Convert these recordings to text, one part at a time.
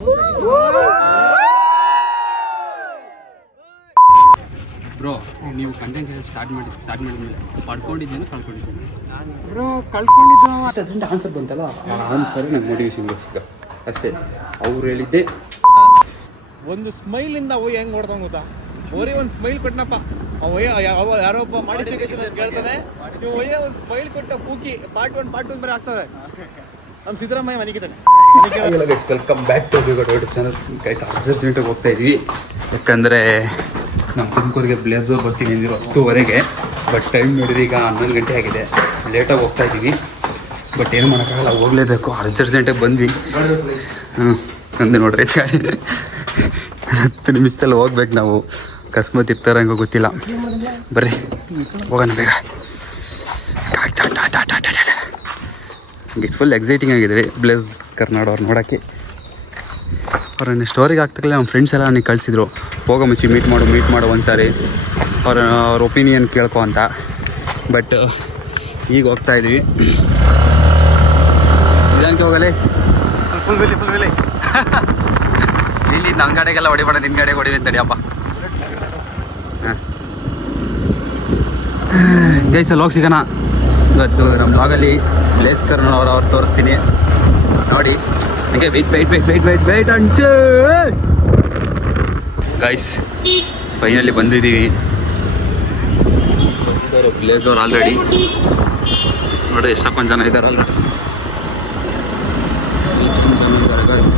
Bro ನೀವು content start ಮಾಡಿದ್ಮೇಲೆ ಪಡ್ಕೊಂಡಿದ್ದೇನೆ ಕಳ್ಕೊಂಡಿದ್ದೇನೆ ಬ್ರೋ ಕಳ್ಕೊಂಡಿದ್ದು ಅದರಿಂದ ಆನ್ಸರ್ ಬಂತಲ್ಲ ಆ ಆನ್ಸರ್ ನಂಗೆ ಮೋಟಿವೇಶನ್ ಸಿಕ್ಕ ಅಷ್ಟೇ. ಅವ್ರು ಹೇಳಿದ್ದೆ ಒಂದು ಸ್ಮೈಲಿಂದ ಅವು ಹೆಂಗೆ ಓಡ್ತಾವ ಗೊತ್ತಾ, ಅವರೇ ಒಂದು ಸ್ಮೈಲ್ ಕೊಟ್ಟನಪ್ಪ ಯಾರೋ ಒಬ್ಬ ಮಾಡಿಫಿಕೇಶನ್ ಅಂತ ಕೇಳ್ತಾನೆ, ನೀವು ಒಯ್ಯ ಒಂದು ಸ್ಮೈಲ್ ಕೊಟ್ಟ ಕೂಕಿ ಪಾರ್ಟ್ 1 ಪಾರ್ಟ್ 2 ಬೇರೆ ಆಗ್ತಾರೆ. ನಮ್ಮ ಸಿದ್ದರಾಮಯ್ಯ ಮನೆಗಿದ್ದಾನೆ. Welcome back to YouTube channel. Guys ಅರ್ಜೆಂಟಾಗಿ ಹೋಗ್ತಾ ಇದ್ವಿ, ಯಾಕಂದರೆ ನಮ್ಮ ತುಮಕೂರಿಗೆ ಬ್ಲೇಝರ್ ಬರ್ತೀನಿ ಅಂದಿರೋ 10:00 ಬಟ್ ಟೈಮ್ ನೋಡಿದ್ರೆ ಈಗ 11 ಗಂಟೆ ಆಗಿದೆ. ಲೇಟಾಗಿ ಹೋಗ್ತಾ ಇದ್ದೀವಿ, ಬಟ್ ಏನು ಮಾಡೋಕ್ಕಾಗಲ್ಲ, ಹೋಗಲೇಬೇಕು. ಅರ್ಜೆಂಟಾಗಿ ಬಂದ್ವಿ. ಅಂದೆ ನೋಡ್ರಿ ಗಾಡಿ 10 ನಿಮಿಷದಲ್ಲಿ ಹೋಗ್ಬೇಕು ನಾವು. ಅಕಸ್ಮಾತ್ ಇರ್ತಾರೆ ಹಂಗೋ ಗೊತ್ತಿಲ್ಲ. ಬರ್ರಿ ಹೋಗೋಣ ಬೇಗ. ಫುಲ್ ಎಕ್ಸೈಟಿಂಗ್ ಆಗಿದ್ದೀವಿ ಬ್ಲೇಸ್ ಕರ್ನಾಡು ಅವ್ರು ನೋಡೋಕ್ಕೆ. ಅವ್ರನ್ನ ಸ್ಟೋರಿಗೆ ಆಗ್ತಕ್ಕಲ್ಲ ನಮ್ಮ ಫ್ರೆಂಡ್ಸ್ ಎಲ್ಲ ನನಗೆ ಕಳಿಸಿದ್ರು, ಹೋಗೋ ಮುಂಚೆ ಮೀಟ್ ಮಾಡು ಒಂದು ಸಾರಿ ಅವ್ರ ಒಪಿನಿಯನ್ ಕೇಳ್ಕೊ ಅಂತ. ಬಟ್ ಈಗ ಹೋಗ್ತಾ ಇದ್ದೀವಿ. ನಿಧಾನಕ್ಕೆ ಹೋಗಲೇ, ಫುಲ್ ಬೆಲೆ ಇಲ್ಲಿ ನನ್ನ ಗಾಡಿಗೆಲ್ಲ ಹೊಡಿಬೇಡ, ನಿನ್ನ ಗಾಡಿಗೆ ಹೊಡಿವಿ ಅಂತಡಿಯಪ್ಪ. ಹಾಂ ಗೈಸಲ್ಲಿ ಹೋಗಿ ಸಿಗೋಣ. ಇವತ್ತು ನಮ್ಮ ಬ್ಲಾಗಲ್ಲಿ ಬ್ಲೇಸ್ ಕರ್ನಾಡು ಅವ್ರು ತೋರಿಸ್ತೀನಿ ನೋಡಿ. ಹಾಗೆ ವೆಯ್ಟ್ ಅಂಚೆ ಗೈಸ್, ಫೈನಲಿ ಬಂದಿದ್ದೀವಿ. ಬ್ಲೇಸ್ ಅವ್ರು ಆಲ್ರೆಡಿ ನೋಡ್ರಿ ಎಷ್ಟೊಂದು ಜನ ಇದ್ದಾರಲ್ಲ. ಗೈಸ್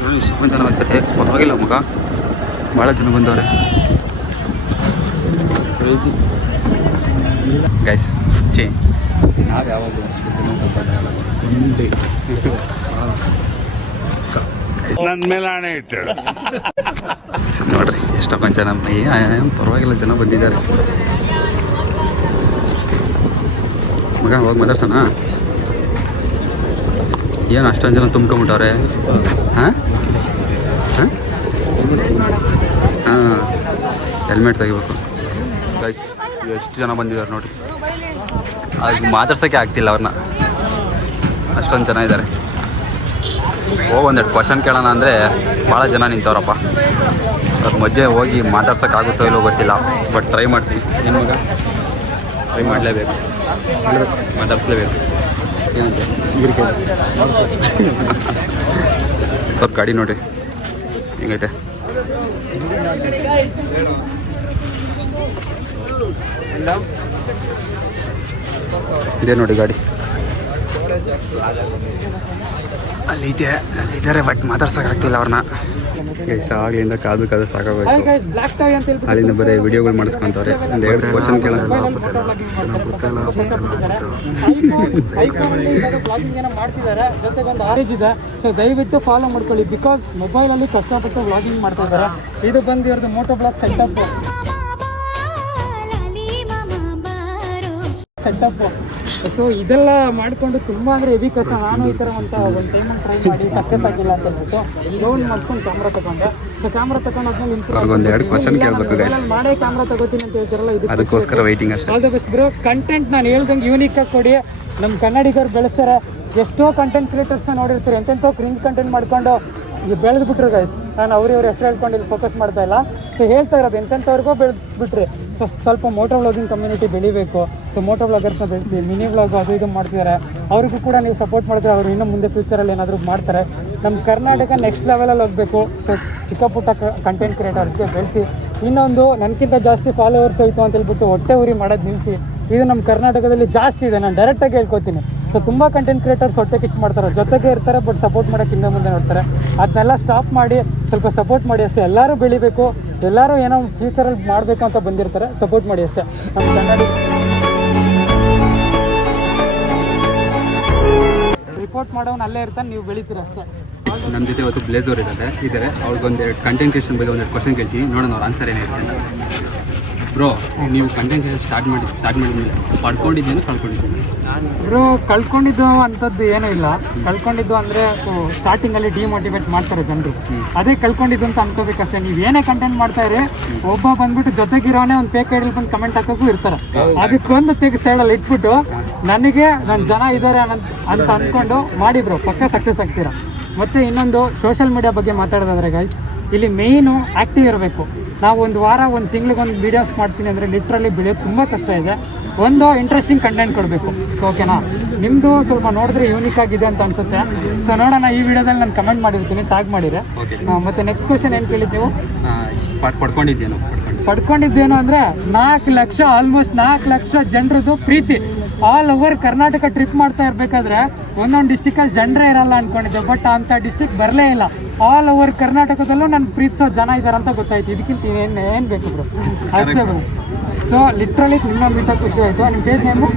ನೋಡಿ ಎಷ್ಟೊಂದು ಜನ ಬರ್ತಾರೆ. ಪರವಾಗಿಲ್ಲ ಮಗ, ಭಾಳ ಜನ ಬಂದವ್ರೆ. Crazy guys. ನಾವು ಯಾವಾಗಲೂ ನನ್ನ ಮೇಲೆ ಹಣೆ ಇಟ್ಟಳು ನೋಡ್ರಿ ಎಷ್ಟೊಂದು ಜನ. ಪರವಾಗಿಲ್ಲ ಜನ ಬಂದಿದ್ದಾರೆ. ಮಗ ಹೋಗಿ ಮಾತಾಡ್ಸೋಣ. ಏನು ಅಷ್ಟೊಂದು ಜನ ತುಂಬ್ಕೊಂಬಿಟ್ಟವ್ರೆ. ಹಾಂ ಹಾಂ ಹಾಂ ಹೆಲ್ಮೆಟ್ ತೆಗಿಬೇಕು ಗೈಸ್. ಎಷ್ಟು ಜನ ಬಂದಿದ್ದಾರೆ ನೋಡಿ. ಅದು ಮಾತಾಡ್ಸೋಕ್ಕೆ ಆಗ್ತಿಲ್ಲ ಅವ್ರನ್ನ, ಅಷ್ಟೊಂದು ಜನ ಇದ್ದಾರೆ. ಒಂದೆರಡು ಕ್ವಶನ್ ಕೇಳೋಣ ಅಂದರೆ ಭಾಳ ಜನ ನಿಂತವ್ರಪ್ಪ. ಅವ್ರ ಮಧ್ಯೆ ಹೋಗಿ ಮಾತಾಡ್ಸೋಕ್ಕಾಗುತ್ತೋ ಇಲ್ಲೋ ಗೊತ್ತಿಲ್ಲ, ಬಟ್ ಟ್ರೈ ಮಾಡ್ತೀವಿ. ಏನು ಮಗ, ಟ್ರೈ ಮಾಡಲೇಬೇಕು, ಮಾತಾಡಿಸ್ಲೇಬೇಕು. ಸ್ವಲ್ಪ ಗಾಡಿ ನೋಡಿರಿ ಹೆಂಗೈತೆ. ಇದೇ ನೋಡಿ ಗಾಡಿ ಅಲ್ಲಿದ್ದಾರೆ, ಬಟ್ ಮಾತಾಡ್ಸೋಕ್ಕಾಗ್ತಿಲ್ಲ ಅವ್ರನ್ನ. ಆಗ್ಲಿಂದ ಕಾದು ಸಾಕಾಗೋಯ್ತು. ಅಲ್ಲಿಂದ ಬರೀ ವಿಡಿಯೋಗಳು ಮಾಡಿಸ್ಕೊಂತವ್ರೆ. ಒಂದು 2 ಕ್ವಶನ್ ಕೇಳೋಣ. ಜೊತೆಗೊಂದು ಆರೇಜ್ ಇದೆ, ಸೊ ದಯವಿಟ್ಟು ಫಾಲೋ ಮಾಡ್ಕೊಳ್ಳಿ. ಬಿಕಾಸ್ ಮೊಬೈಲಲ್ಲಿ ಕಷ್ಟಪಟ್ಟು ವ್ಲಾಗಿಂಗ್ ಮಾಡ್ತಾ ಇದ್ದಾರೆ. ಇದು ಬಂದು ಇವ್ರದ್ದು ಮೋಟೋ ಬ್ಲಾಗ್ ಸೆಟಪ್. ಸೊ ಇದೆಲ್ಲ ಮಾಡಿಕೊಂಡು ತುಂಬ ಅಂದರೆ ಹೆವಿ ಕಷ್ಟ. ನಾನು ಈ ಥರ ಒಂದು ಟೈಮಲ್ಲಿ ಟ್ರೈ ಮಾಡಿ ಸಕ್ಸಸ್ ಆಗಿಲ್ಲ ಅಂತ ಹೇಳ್ಬಿಟ್ಟು ಲೋನ್ ಮಾಡ್ಕೊಂಡು ಕ್ಯಾಮ್ರಾ ತಗೊಂಡೆ. ಸೊ ಕ್ಯಾಮ್ರಾ ತಗೊಂಡಾದ್ಮೇಲೆ ಒಂದು 2 ಕ್ವಶನ್ ಕೇಳಬೇಕು ಗೈಸ್. ಮಾಡೇ ಕ್ಯಾಮ್ರಾ ತಗೋತೀನಿ ಅಂತ ಹೇಳ್ತಾರಲ್ಲ, ಇದು ಅದಕ್ಕೋಸ್ಕರ ವೈಟಿಂಗ್ ಅಷ್ಟೇ. All the best bro. Content ನಾನು ಹೇಳ್ದಂಗೆ ಯೂನಿಕಾಗಿ ಕೊಡಿ. ನಮ್ಮ ಕನ್ನಡಿಗರು ಬೆಳೆಸ್ತಾರೆ. ಎಷ್ಟೋ ಕಂಟೆಂಟ್ ಕ್ರಿಯೇಟರ್ಸ್ನ ನೋಡಿರ್ತೀರಿ, ಎಂತೆಂಥೋ ಕ್ರಿಂಜ್ ಕಂಟೆಂಟ್ ಮಾಡ್ಕೊಂಡು ಬೆಳೆದ್ಬಿಟ್ರು ಗೈಸ್. ನಾನು ಅವ್ರ ಹೆಸರು ಹೇಳ್ಕೊಂಡು ಇಲ್ಲಿ ಫೋಕಸ್ ಮಾಡ್ತಾ ಇಲ್ಲ. ಸೊ ಹೇಳ್ತಾ ಇರೋದು ಎಂತೆಂಥವ್ರಿಗೂ ಬೆಳೆಸ್ಬಿಟ್ರಿ. ಸೊ ಸ್ವಲ್ಪ ಮೋಟೋ ವ್ಲಾಗಿಂಗ್ ಕಮ್ಯುನಿಟಿ ಬೆಳಿಬೇಕು. ಸೊ ಮೋಟೋ ವ್ಲಾಗರ್ಸ್ನ ಬೆಳೆಸಿ, ಮಿನಿ ವ್ಲಾಗ್ ಅದು ಇದು ಮಾಡ್ತಿದ್ದಾರೆ. ಅವ್ರಿಗೂ ಕೂಡ ನೀವು ಸಪೋರ್ಟ್ ಮಾಡಿದ್ರೆ ಅವರು ಇನ್ನೂ ಮುಂದೆ ಫ್ಯೂಚರಲ್ಲಿ ಏನಾದರೂ ಮಾಡ್ತಾರೆ. ನಮ್ಮ ಕರ್ನಾಟಕ ನೆಕ್ಸ್ಟ್ ಲೆವೆಲಲ್ಲಿ ಹೋಗಬೇಕು. ಸೊ ಚಿಕ್ಕ ಪುಟ್ಟ ಕಂಟೆಂಟ್ ಕ್ರಿಯೇಟರ್ಸ್ಗೆ ಬೆಳೆಸಿ. ಇನ್ನೊಂದು ನನಗಿಂತ ಜಾಸ್ತಿ ಫಾಲೋವರ್ಸ್ ಹೋಯ್ತು ಅಂತ ಹೇಳ್ಬಿಟ್ಟು ಹೊಟ್ಟೆ ಉರಿ ಮಾಡೋದು ನಿಲ್ಲಿಸಿ. ಇದು ನಮ್ಮ ಕರ್ನಾಟಕದಲ್ಲಿ ಜಾಸ್ತಿ ಇದೆ, ನಾನು ಡೈರೆಕ್ಟಾಗಿ ಹೇಳ್ಕೊತೀನಿ. ಸೊ ತುಂಬ ಕಂಟೆಂಟ್ ಕ್ರಿಯೇಟರ್ಸ್ ಹೊಟ್ಟೆ ಕಿಚ್ಚು ಮಾಡ್ತಾರೆ, ಜೊತೆಗೆ ಇರ್ತಾರೆ, ಬಟ್ ಸಪೋರ್ಟ್ ಮಾಡೋಕ್ಕೆ ಹಿಂದೆ ಮುಂದೆ ನೋಡ್ತಾರೆ. ಅದನ್ನೆಲ್ಲ ಸ್ಟಾಪ್ ಮಾಡಿ ಸ್ವಲ್ಪ ಸಪೋರ್ಟ್ ಮಾಡಿ ಅಷ್ಟೇ. ಎಲ್ಲರೂ ಬೆಳಿಬೇಕು, ಎಲ್ಲರೂ ಏನೋ ಫ್ಯೂಚರಲ್ಲಿ ಮಾಡಬೇಕು ಅಂತ ಬಂದಿರ್ತಾರೆ. ಸಪೋರ್ಟ್ ಮಾಡಿ ಅಷ್ಟೇ. ನಮ್ಮ ಕನ್ನಡ ರಿಪೋರ್ಟ್ ಮಾಡೋನು ಅಲ್ಲೇ ಇರ್ತಾನೆ, ನೀವು ಬೆಳಿತೀರ ಅಷ್ಟೇ. ನಮ್ಮ ಜೊತೆ ಇವತ್ತು ಬ್ಲೇಸ್ ಅವ್ರು ಇದ್ದಾರೆ. ಅವ್ರಿಗೊಂದು 2 ಕಂಟೆಂಟ್ ಕ್ರಿಯೇಷನ್ ಬಗ್ಗೆ 2 ಕ್ವಶನ್ ಕೇಳ್ತೀನಿ, ನೋಡೋಣ ಅವ್ರ ಆನ್ಸರ್ ಏನಿರುತ್ತೆ ಅಂತ. ಬ್ರೋ ನೀವು ಕಂಟೆಂಟ್ ಸ್ಟಾರ್ಟ್ ಮಾಡಿದ್ಮೇಲೆ ಪಡ್ಕೊಂಡಿದ್ದೇನೆ ಕಳ್ಕೊಂಡಿದ್ದೀನಿ. ಬ್ರೋ ಕಳ್ಕೊಂಡಿದ್ದು ಅಂಥದ್ದು ಏನೂ ಇಲ್ಲ. ಕಳ್ಕೊಂಡಿದ್ದು ಅಂದರೆ ಸೊ ಸ್ಟಾರ್ಟಿಂಗಲ್ಲಿ ಡಿಮೋಟಿವೇಟ್ ಮಾಡ್ತಾರೆ ಜನರು, ಅದೇ ಕಳ್ಕೊಂಡಿದ್ದು ಅಂತ ಅನ್ಕೋಬೇಕಷ್ಟೇ. ನೀವು ಏನೇ ಕಂಟೆಂಟ್ ಮಾಡ್ತಾ ಇರಿ, ಒಬ್ಬ ಬಂದ್ಬಿಟ್ಟು ಜೊತೆಗಿರೋನೇ ಒಂದು ಫೇಕ್ ಐಡಿಯಲ್ಲಿ ಬಂದು ಕಮೆಂಟ್ ಹಾಕೋಕ್ಕೂ ಇರ್ತಾರೆ. ಅದಕ್ಕೊಂದು ತೆಗೆದು ಸೈಡಲ್ಲಿ ಇಟ್ಬಿಟ್ಟು ನನಗೆ ನನ್ನ ಜನ ಇದ್ದಾರೆ ಅಂತ ಅಂದ್ಕೊಂಡು ಮಾಡಿ ಬ್ರೋ, ಪಕ್ಕ ಸಕ್ಸಸ್ ಆಗ್ತೀರಾ. ಮತ್ತು ಇನ್ನೊಂದು ಸೋಷಿಯಲ್ ಮೀಡಿಯಾ ಬಗ್ಗೆ ಮಾತಾಡೋದಾದ್ರೆ ಗೈಸ್, ಇಲ್ಲಿ ಮೇಯ್ನು ಆ್ಯಕ್ಟಿವ್ ಇರಬೇಕು. ನಾವು ಒಂದು ವಾರ ಒಂದು ತಿಂಗ್ಳಿಗೆ ವೀಡಿಯೋಸ್ ಮಾಡ್ತೀನಿ ಅಂದರೆ ಲಿಟ್ರಲಿ ಬೆಳೆಯೋದು ತುಂಬ ಕಷ್ಟ ಇದೆ. ಒಂದು ಇಂಟ್ರೆಸ್ಟಿಂಗ್ ಕಂಟೆಂಟ್ ಕೊಡಬೇಕು. ಸೊ ಓಕೆನಾ, ನಿಮ್ಮದು ಸ್ವಲ್ಪ ನೋಡಿದ್ರೆ ಯೂನಿಕ್ ಆಗಿದೆ ಅಂತ ಅನ್ಸುತ್ತೆ. ಸೊ ನೋಡೋಣ, ಈ ವಿಡಿಯೋದಲ್ಲಿ ನಾನು ಕಮೆಂಟ್ ಮಾಡಿರ್ತೀನಿ, ಟ್ಯಾಗ್ ಮಾಡಿದ್ರೆ. ಮತ್ತು ನೆಕ್ಸ್ಟ್ ಕ್ವಶನ್ ಏನು ಕೇಳಿದ್ದು ನೀವು? ಪಡ್ಕೊಂಡಿದ್ದೇನು ಅಂದರೆ 4 ಲಕ್ಷ, ಆಲ್ಮೋಸ್ಟ್ 4 ಲಕ್ಷ ಜನರದ್ದು ಪ್ರೀತಿ. ಆಲ್ ಓವರ್ ಕರ್ನಾಟಕ ಟ್ರಿಪ್ ಮಾಡ್ತಾ ಇರಬೇಕಾದ್ರೆ ಒಂದೊಂದು ಡಿಸ್ಟಿಕಲ್ಲಿ ಜನರೇ ಇರಲ್ಲ ಅಂದ್ಕೊಂಡಿದ್ದೆ, ಬಟ್ ಅಂಥ ಡಿಸ್ಟಿಕ್ ಬರಲೇ ಇಲ್ಲ. ಆಲ್ ಓವರ್ ಕರ್ನಾಟಕದಲ್ಲೂ ನಾನು ಪ್ರೀತಿಸೋ ಜನ ಇದ್ದಾರೆ ಅಂತ ಗೊತ್ತಾಯ್ತು. ಇದಕ್ಕಿಂತ ಏನು ಬೇಕು ಬ್ರೋ, ಅಷ್ಟೇ ಬ್ರೋ. ಸೊ ಲಿಟ್ರಲಿ ನಿಮ್ಮ ಮೀಟ ಖುಷಿ ಆಯಿತು. ನಿಮ್ಮ ಪೇಜ್ ನೇಮು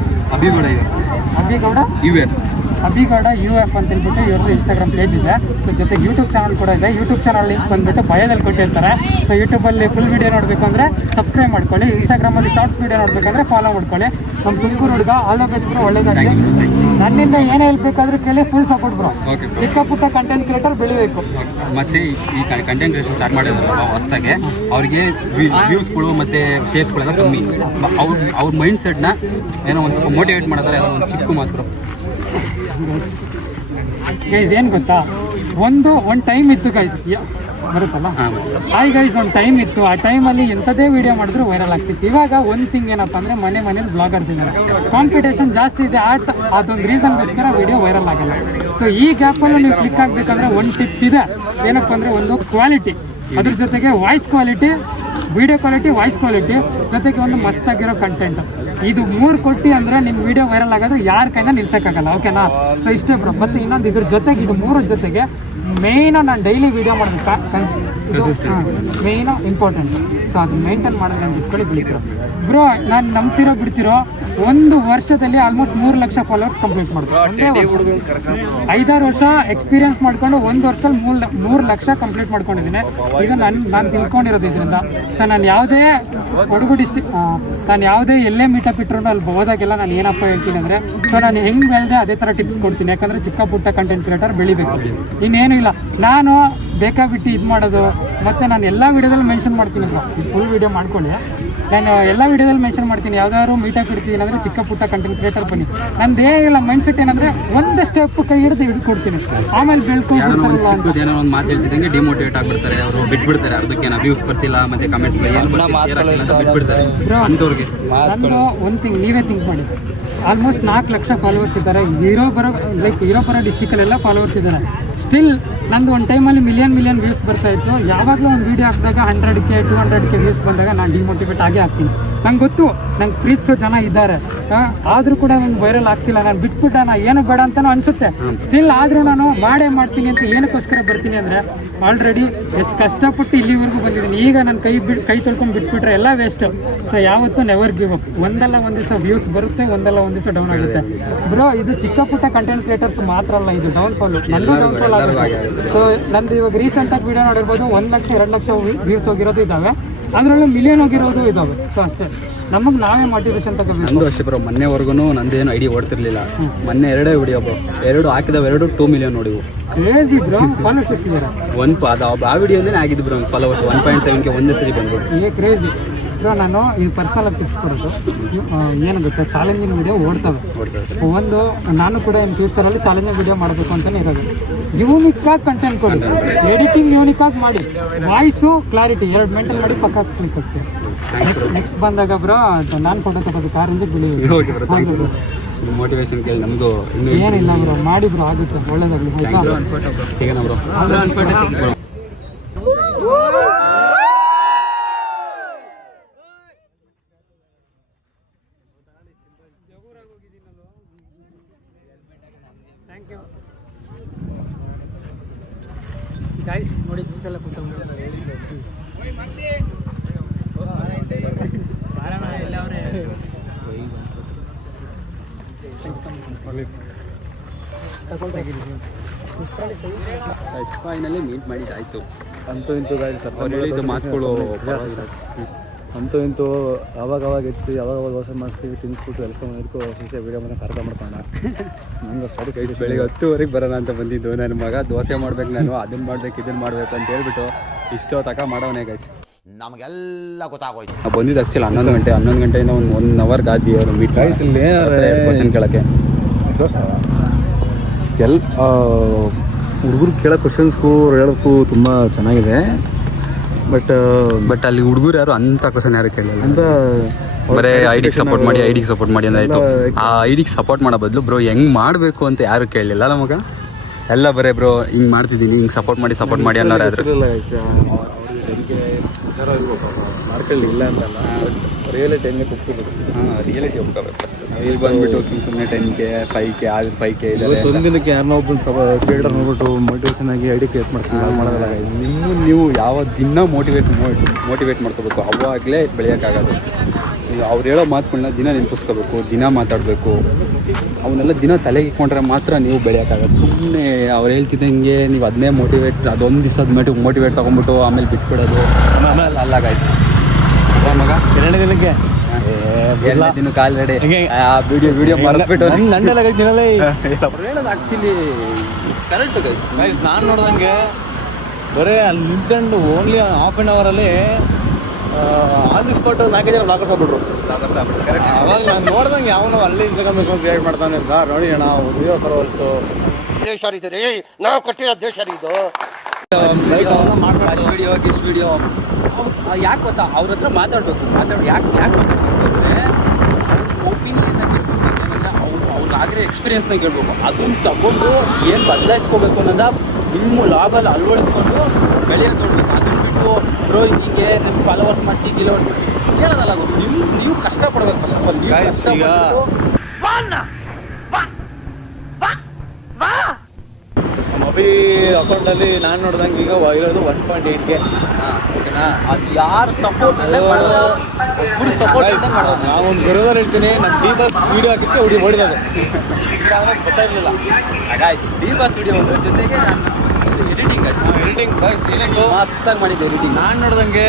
ಅಭಿಗೌಡ UF ಅಂತ ಹೇಳ್ಬಿಟ್ಟು ಇವ್ರದ್ದು ಇನ್ಸ್ಟಾಗ್ರಾಮ್ ಪೇಜ್ ಇದೆ. ಸೊ ಜೊತೆಗೆ ಯೂಟ್ಯೂಬ್ ಚಾನಲ್ ಕೂಡ ಇದೆ. ಯೂಟ್ಯೂಬ್ ಚಾನಲ್ ಲಿಂಕ್ ಬಂದುಬಿಟ್ಟು ಬಯೋದಲ್ಲಿ ಕೊಟ್ಟಿರ್ತಾರೆ. ಸೊ ಯೂಟ್ಯೂಬಲ್ಲಿ ಫುಲ್ ವೀಡಿಯೋ ನೋಡಬೇಕು ಅಂದರೆ ಸಬ್ಸ್ಕ್ರೈಬ್ ಮಾಡ್ಕೊಳ್ಳಿ. ಇನ್ಸ್ಟಾಗ್ರಾಮಲ್ಲಿ ಶಾರ್ಟ್ಸ್ ವೀಡಿಯೋ ನೋಡಬೇಕಂದ್ರೆ ಫಾಲೋ ಮಾಡ್ಕೊಳ್ಳಿ. ನಮ್ಮ ತುಮಕೂರು ಹುಡುಗ ಆಲ್ ದ ಬೆಸ್ಟ್ ಬ್ರೋ, ಒಳ್ಳೇದಾಗಲಿ. ನನ್ನಿಂದ ಏನು ಹೇಳ್ಬೇಕಾದ್ರೂ ಕೇಳಿ, ಫುಲ್ ಸಪೋರ್ಟ್ ಬ್ರೋ. ಚಿಕ್ಕ ಪುಟ್ಟ ಕಂಟೆಂಟ್ ಕ್ರಿಯೇಟರ್ ಬೆಳಿಬೇಕು. ಮತ್ತು ಈ ಕಂಟೆಂಟ್ ಕ್ರಿಯೇಷನ್ ಸ್ಟಾರ್ಟ್ ಮಾಡಿದ್ರು ಹೊಸದಾಗೆ, ಅವ್ರಿಗೆ ವ್ಯೂಸ್ಗಳು ಮತ್ತು ಶೇರ್ಸ್ಗಳೆಲ್ಲ ಕಮ್ಮಿ. ಅವ್ರ ಮೈಂಡ್ ಸೆಟ್ನ ಏನೋ ಒಂದು ಸ್ವಲ್ಪ ಮೋಟಿವೇಟ್ ಮಾಡಿದ್ರೆ ಒಂದು ಚಿಕ್ಕ ಮಾತ್ರ. ಗೈಸ್ ಏನು ಗೊತ್ತಾ, ಒಂದು ಟೈಮ್ ಇತ್ತು ಗೈಸ್, ಬರುತ್ತಲ್ಲ ಹಾಯ್ ಗೈಸ್, ಒಂದು ಟೈಮ್ ಇತ್ತು. ಆ ಟೈಮಲ್ಲಿ ಎಂಥದೇ ವೀಡಿಯೋ ಮಾಡಿದ್ರು ವೈರಲ್ ಆಗ್ತಿತ್ತು. ಇವಾಗ ಒಂದು ಥಿಂಗ್ ಏನಪ್ಪ ಅಂದರೆ ಮನೇಲಿ ಬ್ಲಾಗರ್ಸ್ ಇದ್ದಾರೆ, ಕಾಂಪಿಟೇಷನ್ ಜಾಸ್ತಿ ಇದೆ. ಅದೊಂದು ರೀಸನ್ಗೋಸ್ಕರ ವೀಡಿಯೋ ವೈರಲ್ ಆಗಲ್ಲ. ಸೊ ಈ ಗ್ಯಾಪಲ್ಲೂ ನೀವು ಕ್ಲಿಕ್ ಆಗಬೇಕಂದ್ರೆ ಒಂದು ಟಿಪ್ಸ್ ಇದೆ. ಏನಪ್ಪ ಅಂದರೆ ಒಂದು ಕ್ವಾಲಿಟಿ, ಅದ್ರ ಜೊತೆಗೆ voice quality, video quality, voice quality, ಜೊತೆಗೆ ಒಂದು ಮಸ್ತಾಗಿರೋ ಕಂಟೆಂಟ್. ಇದು 3 ಕೊಟ್ಟು ಅಂದರೆ ನಿಮ್ಮ ವೀಡಿಯೋ ವೈರಲ್ ಆಗೋದ್ರೆ ಯಾರ ಕೈನ ನಿಲ್ಸೋಕ್ಕಾಗಲ್ಲ. ಓಕೆನಾ? ಸೊ ಇಷ್ಟೇ ಬ್ರೋ. ಮತ್ತು ಇನ್ನೊಂದು ಇದ್ರ ಜೊತೆಗೆ, ಇದು 3 ಜೊತೆಗೆ ಮೇಯ್ನು ನಾನು ಡೈಲಿ ವೀಡಿಯೋ ಮಾಡೋದಕ್ಕೆ ಮೇಯ್ನು ಇಂಪಾರ್ಟೆಂಟ್. ಸೊ ಅದು ಮೇಂಟೈನ್ ಮಾಡೋದು ನಾನು ಇಟ್ಕೊಳ್ಳಿ ಬಿಡ್ತಿರೋ ಬ್ರೋ. ನಾನು ನಂಬ್ತಿರೋ ಬಿಡ್ತಿರೋ, 1 ವರ್ಷದಲ್ಲಿ ಆಲ್ಮೋಸ್ಟ್ 3 ಲಕ್ಷ ಫಾಲೋವರ್ಸ್ ಕಂಪ್ಲೀಟ್ ಮಾಡಿದ್ರು. 5-6 ವರ್ಷ ಎಕ್ಸ್ಪೀರಿಯನ್ಸ್ ಮಾಡ್ಕೊಂಡು 1 ವರ್ಷದಲ್ಲಿ 3 ಲಕ್ಷ ಕಂಪ್ಲೀಟ್ ಮಾಡ್ಕೊಂಡಿದ್ದೀನಿ. ಇದು ನಾನು ತಿಳ್ಕೊಂಡಿರೋದು ಇದರಿಂದ. ಸೊ ನಾನು ಯಾವುದೇ ಕೊಡಗು ಡಿಸ್ಟಿಕ್, ನಾನು ಯಾವುದೇ ಎಲ್ಲೇ ಮೀಟಪ್ ಇಟ್ಟರು ಅಲ್ಲಿ ಹೋದಾಗೆಲ್ಲ ನಾನು ಏನಪ್ಪ ಹೇಳ್ತೀನಿ ಅಂದರೆ, ಸೊ ನಾನು ಹೆಂಗೆ ಬೆಳೆದೆ ಅದೇ ಥರ ಟಿಪ್ಸ್ ಕೊಡ್ತೀನಿ. ಯಾಕಂದರೆ ಚಿಕ್ಕ ಪುಟ್ಟ ಕಂಟೆಂಟ್ ಕ್ರಿಯೇಟರ್ ಬೆಳಿಬೇಕು, ಇನ್ನೇನು ಇಲ್ಲ. ನಾನು ಬೇಕಾಬಿಟ್ಟು ಇದು ಮಾಡೋದು, ಮತ್ತು ನಾನು ಎಲ್ಲ ವೀಡಿಯೋದಲ್ಲಿ ಮೆನ್ಷನ್ ಮಾಡ್ತೀನಿ ಬ್ರೋ. ಫುಲ್ ವೀಡಿಯೋ ಮಾಡ್ಕೊಳ್ಳಿ. ನಾನು ಎಲ್ಲ ವೀಡಿಯೋದಲ್ಲಿ ಮೆನ್ಷನ್ ಮಾಡ್ತೀನಿ, ಯಾವ್ದಾದ್ರು ಮೀಟಪ್ ಇಡ್ತೀನಿ ಅಂದರೆ ಚಿಕ್ಕ ಪುಟ್ಟ ಕಂಟೆಂಟ್ ಕ್ರಿಯೇಟರ್ ಬನ್ನಿ. ನಂದು ಏನಿಲ್ಲ ಮೈಂಡ್ ಸೆಟ್ ಏನಂದರೆ, ಒಂದು ಸ್ಟೆಪ್ ಕೈ ಹಿಡಿದು ಕೊಡ್ತೀನಿ, ಆಮೇಲೆ ಬೆಳ್ಕೊಂಡ್ಬಿಡ್ತಾರಲ್ಲ ಅಂತ. ಏನೋ ಒಂದು ಮಾತು ಹೇಳ್ತಿದ್ದಂಗೆ ಡಿಮೋಟಿವೇಟ್ ಆಗ್ಬಿಡ್ತಾರೆ, ಅವರು ಬಿಟ್ಬಿಡ್ತಾರೆ. ಅದಕ್ಕೆ ನಾವು ವ್ಯೂಸ್ ಬರ್ತಿಲ್ಲ, ಮತ್ತು ಕಮೆಂಟ್ಸ್ ಬಿಟ್ಬಿಡ್ತಾರೆ ಅಂಥವ್ರಿಗೆ. ನಂದು ಒಂದು ಥಿಂಗ್ ನೀವೇ ಥಿಂಕ್ ಮಾಡಿ, ಆಲ್ಮೋಸ್ಟ್ 4 ಲಕ್ಷ ಫಾಲೋವರ್ಸ್ ಇದ್ದಾರೆ. ಇರೋ ಬರೋ ಡಿಸ್ಟಿಕಲ್ಲೆಲ್ಲ ಫಾಲೋವರ್ಸ್ ಇದ್ದಾರೆ. ಸ್ಟಿಲ್ ನಂದು ಒಂದು ಟೈಮಲ್ಲಿ ಮಿಲಿಯನ್ ವ್ಯೂಸ್ ಬರ್ತಾಯಿತ್ತು. ಯಾವಾಗಲೂ ಒಂದು ವೀಡಿಯೋ ಹಾಕಿದಾಗ 100K 200K ವ್ಯೂಸ್ ಬಂದಾಗ ನಾನು ಡಿಮೋಟಿವೇಟ್ ಆಗೇ ಆಗ್ತೀನಿ. ನಂಗೆ ಗೊತ್ತು, ನಂಗೆ ಪ್ರೀತಿಸೋ ಜನ ಇದ್ದಾರೆ, ಆದರೂ ಕೂಡ ನಾನು ವೈರಲ್ ಆಗ್ತಿಲ್ಲ. ನಾನು ಬಿಟ್ಬಿಟ್ಟು ನಾನು ಏನು ಬೇಡ ಅಂತಲೂ ಅನಿಸುತ್ತೆ. ಸ್ಟಿಲ್ ಆದರೂ ನಾನು ಮಾಡ್ತೀನಿ ಅಂತ ಏನಕ್ಕೋಸ್ಕರ ಬರ್ತೀನಿ ಅಂದರೆ, ಆಲ್ರೆಡಿ ಎಷ್ಟು ಕಷ್ಟಪಟ್ಟು ಇಲ್ಲಿವರೆಗೂ ಬಂದಿದ್ದೀನಿ. ಈಗ ನಾನು ಕೈ ತೊಳ್ಕೊಂಡು ಬಿಟ್ಬಿಟ್ರೆ ಎಲ್ಲ ವೇಸ್ಟ್. ಸೊ ಯಾವತ್ತೂ ನೆವರ್ ಗಿವ್ ಅಪ್. ಒಂದಲ್ಲ ಒಂದು ದಿವಸ ವ್ಯೂಸ್ ಬರುತ್ತೆ, ಒಂದಲ್ಲ ಒಂದು ದಿವಸ ಡೌನ್ ಆಗುತ್ತೆ ಬ್ರೋ. ಇದು ಚಿಕ್ಕ ಪುಟ್ಟ ಕಂಟೆಂಟ್ ಕ್ರಿಯೇಟರ್ಸ್ ಮಾತ್ರ ಅಲ್ಲ, ಇದು ಡೌನ್ಫಾಲು, ನಂದು ಡೌನ್ಫಾಲ್ ಆಗುತ್ತೆ. ಸೊ ನಂದು ಇವಾಗ ರೀಸೆಂಟಾಗಿ ವೀಡಿಯೋ ನೋಡಿರ್ಬೋದು, 1 ಲಕ್ಷ 2 ಲಕ್ಷ ವ್ಯೂಸ್ ಹೋಗಿರೋದು ಇದ್ದಾವೆ, ಅದರಲ್ಲೂ ಮಿಲಿಯನ್ ಹೋಗಿರೋದು ಇದ್ದಾವೆ. ಸೊ ಅಷ್ಟೇ, ನಮಗೆ ನಾವೇ ಮೋಟಿವೇಶನ್ ತಗೋಬೇಕು. ನಂದು ಅಷ್ಟೇ ಬ್ರೋ. ಮೊನ್ನೆವರೆಗೂ ನಂದೇನು ಐಡಿ ಓಡ್ತಿರ್ಲಿಲ್ಲ. ಮೊನ್ನೆ 2 ವಿಡಿಯೋ ಬ್ರೋ, 2 ಹಾಕಿದವು, 2 ಮಿಲಿಯನ್ ನೋಡಿವು. Crazy bro. ಫಾಲೋವರ್ಸ್ ಎಷ್ಟಿದ್ದಾರೆ? ಆ ವಿಡಿಯೋನೇ ಆಗಿದ್ದು ಬ್ರೋ ಫಾಲೋವರ್ಸ್ 1.7K ಒಂದೇ ಸರಿ ಬಂದ್ಬಿಟ್ಟು. ಈಗ ಕ್ರೇಜಿ ಬ್ರೋ. ನಾನು ಇದು ಪರ್ಸನಲ್ ಟಿಪ್ಸ್ ಕೊಡೋದು ಏನು ಗೊತ್ತಾ, ಚಾಲೆಂಜಿಂಗ್ ವಿಡಿಯೋ ಓಡ್ತವೆ. ಒಂದು ನಾನು ಕೂಡ ಇನ್ ಫ್ಯೂಚರಲ್ಲಿ ಚಾಲೆಂಜಿಂಗ್ ವಿಡಿಯೋ ಮಾಡಬೇಕು ಅಂತಲೇ ಇರೋದು. ಯೂನಿಕ್ಕಾಗಿ ಕಂಟೆಂಟ್ ಕೊಡಿ, ಎಡಿಟಿಂಗ್ ಯೂನಿಕ್ಕಾಗಿ ಮಾಡಿ, ವಾಯ್ಸು ಕ್ಲಾರಿಟಿ 2 ಮೇಂಟೈನ್ ಮಾಡಿ ಪಕ್ಕ ಕ್ಲಿಕ್ ಆಗ್ತೀವಿ. ನೆಕ್ಸ್ಟ್ ಬಂದಾಗ ಬ್ರೋ ನಾನು ಫೋಟೋ ತಗೋದು ಕಾರಿಂದ ಬಿಳಿ ಮೋಟಿವೇಶನ್ ಕೇಳಿ ನಮ್ಮದು ಏನಿಲ್ಲ ಬ್ರೋ, ಮಾಡಿ ಬ್ರೋ, ಆಗುತ್ತೆ, ಒಳ್ಳೇದಾಗಲಿ. ಸಿಗೋಣ ಬ್ರೋ. Thank you guys. ನೋಡಿ ಜ್ಯೂಸ್ ಎಲ್ಲ ಕೊಟ್ಟು ಫೈನಲಿ ಮೀಟ್ ಮಾಡಿದ್ದಾಯ್ತು. ಅಂತೂ ಇಂತೂ ಗಾಡಿ ಅವ್ರು ಹೇಳಿದ್ದು ಮಾತುಗಳು ಅಂತೂ ಇಂತೂ ಅವಾಗ ಎತ್ಸಿ ಅವಾಗ ದೋಸೆ ಮಾಡಿಸಿ ತಿನ್ಸ್ಬಿಟ್ಟು ಎಲ್ಕೊಂಡ್ಬಂದಿದ್ದಕ್ಕೂ ಶಿಷ್ಯ ವೀಡಿಯೋ ಮನೆ ಸಾರ್ಥ ಮಾಡ್ಕೊಂಡ. ನಂಗೆ ಸ್ಟಾರ್ಟ್ ಬೆಳಿಗ್ಗೆ 10 ಬರೋಣ ಅಂತ ಬಂದಿದ್ದು. ನನ್ನ ಮಗ ದೋಸೆ ಮಾಡ್ಬೇಕು, ನಾನು ಅದನ್ನು ಮಾಡ್ಬೇಕು ಇದನ್ನು ಮಾಡಬೇಕು ಅಂತ ಹೇಳ್ಬಿಟ್ಟು ಇಷ್ಟೋ ತಕ ಮಾಡೋವನೇ ಗೈಸ್. ನಮಗೆಲ್ಲ ಗೊತ್ತಾಗೋಯ್ತು. ನಾವು ಬಂದಿದ್ದು ಆ್ಯಕ್ಚುಲಿ 11 ಗಂಟೆಯಿಂದ ಒಂದು 1 ಅವರ್ಗೆ ಆದ್ವಿ ಅವರು ಮೀಟ್ ಕ್ವಶನ್ ಕೇಳೋಕ್ಕೆ. ಹುಡುಗರು ಕೇಳೋ ಕ್ವಶನ್ಸ್ಗೂ ಹೇಳೋಕ್ಕೂ ತುಂಬ ಚೆನ್ನಾಗಿದೆ. ಬಟ್ ಅಲ್ಲಿ ಹುಡುಗರು ಯಾರು ಅಂಥ ಕ್ವಶನ್ ಯಾರು ಕೇಳಲ್ಲ ಅಂತ ಬರೀ ಐಡಿಗೆ ಸಪೋರ್ಟ್ ಮಾಡಿ ಅಂದ್ರೆ ಆಯಿತು. ಆ ಐಡಿಗೆ ಸಪೋರ್ಟ್ ಮಾಡೋ ಬದಲು ಬ್ರೋ ಹೆಂಗೆ ಮಾಡಬೇಕು ಅಂತ ಯಾರು ಕೇಳಲಿಲ್ಲ ನಮಗೆ. ಎಲ್ಲ ಬರೇ ಬ್ರೋ ಹಿಂಗೆ ಮಾಡ್ತಿದ್ದೀನಿ, ಹಿಂಗೆ ಸಪೋರ್ಟ್ ಮಾಡಿ ಅನ್ನೋರು ಆದರು. ಮಾರ್ಕಲ್ಲಿ ಇಲ್ಲ ಅಂತಲ್ಲ, ರಿಯಾಲಿಟಿ ಹೆಂಗೆ ಕೊಟ್ಬಿಟ್ಟು ರಿಯಾಲಿಟಿ ಒಪ್ಕೋಬೇಕು ಫಸ್ಟ್. ಇಲ್ಲಿ ಬಂದುಬಿಟ್ಟು ಸುಮ್ಮನೆ 10K 5K 5K ಒಂದಿನಕ್ಕೆ ಯಾರನ್ನೋ ಒಬ್ಬನು ಕ್ರಿಯೇಟರ್ ನೋಡ್ಬಿಟ್ಟು ಮೋಟಿವೇಶನ್ ಆಗಿ ಐಡಿ ಕ್ರಿಯೇಟ್ ಮಾಡ್ಕೊಂಡು ಮಾಡೋದಲ್ಲ. ನೀವು ಯಾವ ದಿನ ಮೋಟಿವೇಟ್ ಮಾಡ್ಕೋಬೇಕು, ಅವಾಗಲೇ ಬೆಳೆಯೋಕ್ಕಾಗೋದು. ನೀವು ಅವ್ರು ಹೇಳೋ ಮಾತುಗಳನ್ನ ದಿನ ನೆನಪಿಸ್ಕೋಬೇಕು, ದಿನ ಮಾತಾಡಬೇಕು. ಅವನ್ನೆಲ್ಲ ದಿನ ತಲೆಗೆ ಇಟ್ಕೊಂಡ್ರೆ ಮಾತ್ರ ನೀವು ಬೆಳೆಯೋಕ್ಕಾಗೋದು. ಸುಮ್ಮನೆ ಅವ್ರು ಹೇಳ್ತಿದ್ದಂಗೆ ನೀವು ಅದನ್ನೇ ಅದೊಂದು ದಿವಸದ ಮೋಟಿವೇಟ್ ತೊಗೊಂಬಿಟ್ಟು ಆಮೇಲೆ ಬಿಟ್ಬಿಡೋದು ಆಮೇಲೆ ಅಲ್ಲ ಗಾಯ್ಸ್. ಮಗ 2 ದಿನಕ್ಕೆ ದಿನಕ್ಕೆ ಆಲ್ರೆಡಿ ವಿಡಿಯೋ ಮಾಡಿಬಿಟ್ಟು ನಂಡೆಲ್ಲ ತಿನ್ನಲ್ಲ. ಅವ್ರು ಹೇಳೋದು ಆ್ಯಕ್ಚುಲಿ ಕರೆಕ್ಟು ಗೈಸ್. ನಾನು ನೋಡ್ದಂಗೆ ಬರೀ ಅಲ್ಲಿ ನಿಂತ್ಕೊಂಡು ಓನ್ಲಿ ಹಾಫ್ ಆನ್ ಅವರಲ್ಲಿ ಆನ್ ದಿ ಸ್ಪಾಟ್ 4 ಜನ ಬ್ಲಾಕರ್ಸ್ ಆಗ್ಬಿಟ್ರು. ಅವಾಗ ನಾನು ನೋಡ್ದಂಗೆ ಅವನು ಅಲ್ಲಿ ಇನ್ಸ್ಟಾಗ್ರಾಮ್ ಕ್ರಿಯೇಟ್ ಮಾಡ್ತಾನೆ ಅಂತ ನೋಡಿ ನಾವು 0 ಫಾಲೋವರ್ಸು ದೇಶ ರೀ ನಾವು ಕೊಟ್ಟಿರೋ ದೇಶ ಇದು. ವಿಡಿಯೋ ಯಾಕೆ ಗೊತ್ತಾ, ಅವ್ರ ಹತ್ರ ಮಾತಾಡಬೇಕು. ಯಾಕೆ ಮಾತಾಡಬೇಕು ಅಂದರೆ ಒಪಿನಿಯನ್ ಏನಂದರೆ ಅವ್ರಿಗಾಗಿರೋ ಎಕ್ಸ್ಪೀರಿಯನ್ಸ್ನ ಕೇಳಬೇಕು. ಅದನ್ನು ತಗೊಂಡು ಏನು ಬದಲಾಯಿಸ್ಕೋಬೇಕು ಅನ್ನೋದ ನಿಮ್ಮ ಲಾಗಲ್ಲಿ ಅಳವಡಿಸ್ಕೊಂಡು ಬೆಳೆಯೋದು ನೋಡ್ಬೇಕು. ಅದನ್ನು ಬಿಟ್ಟು ಬ್ರೋ ಹಿಂಗೆ ನಿಮ್ಮ ಫಾಲೋವರ್ಸ್ ಮಾಡಿಸಿ ಹೇಳೋದಲ್ಲ. ನೀವು ಕಷ್ಟಪಡ್ಬೇಕು ಫಸ್ಟ್ ಆಫ್ ಆಲ್. ನೀವು ಕಷ್ಟಪಟ್ಟು ಮೊಬಿ ಅಕೌಂಟಲ್ಲಿ ನಾನು ನೋಡ್ದಂಗೆ ಈಗ ಇರೋದು 1.8K. ಓಕೆನಾ? ಅದು ಯಾರು ಸಪೋರ್ಟ್ ಫುಲ್ ಸಪೋರ್ಟ್ ಮಾಡೋದು. ನಾವೊಂದು ಬರೋದವ್ರು ಹೇಳ್ತೀನಿ, ನಮ್ಮ ಡಿ ಬಾಸ್ ವೀಡಿಯೋ ಹಾಕಿಕ್ಕೆ ಹುಡುಗಿ ಹೊಡಿಯೋದು ಗೊತ್ತಾಗಲಿಲ್ಲ. ಡಿ ಬಾಸ್ ವಿಡಿಯೋ ಜೊತೆಗೆ ಎಡಿಟಿಂಗ್ ಬಾಯ್ಸ್ ಏನಾಯ್ತು ಮಸ್ತಾಗಿ ಮಾಡಿದ್ದೆ ಎಡಿಟಿಂಗ್. ನಾನು ನೋಡ್ದಂಗೆ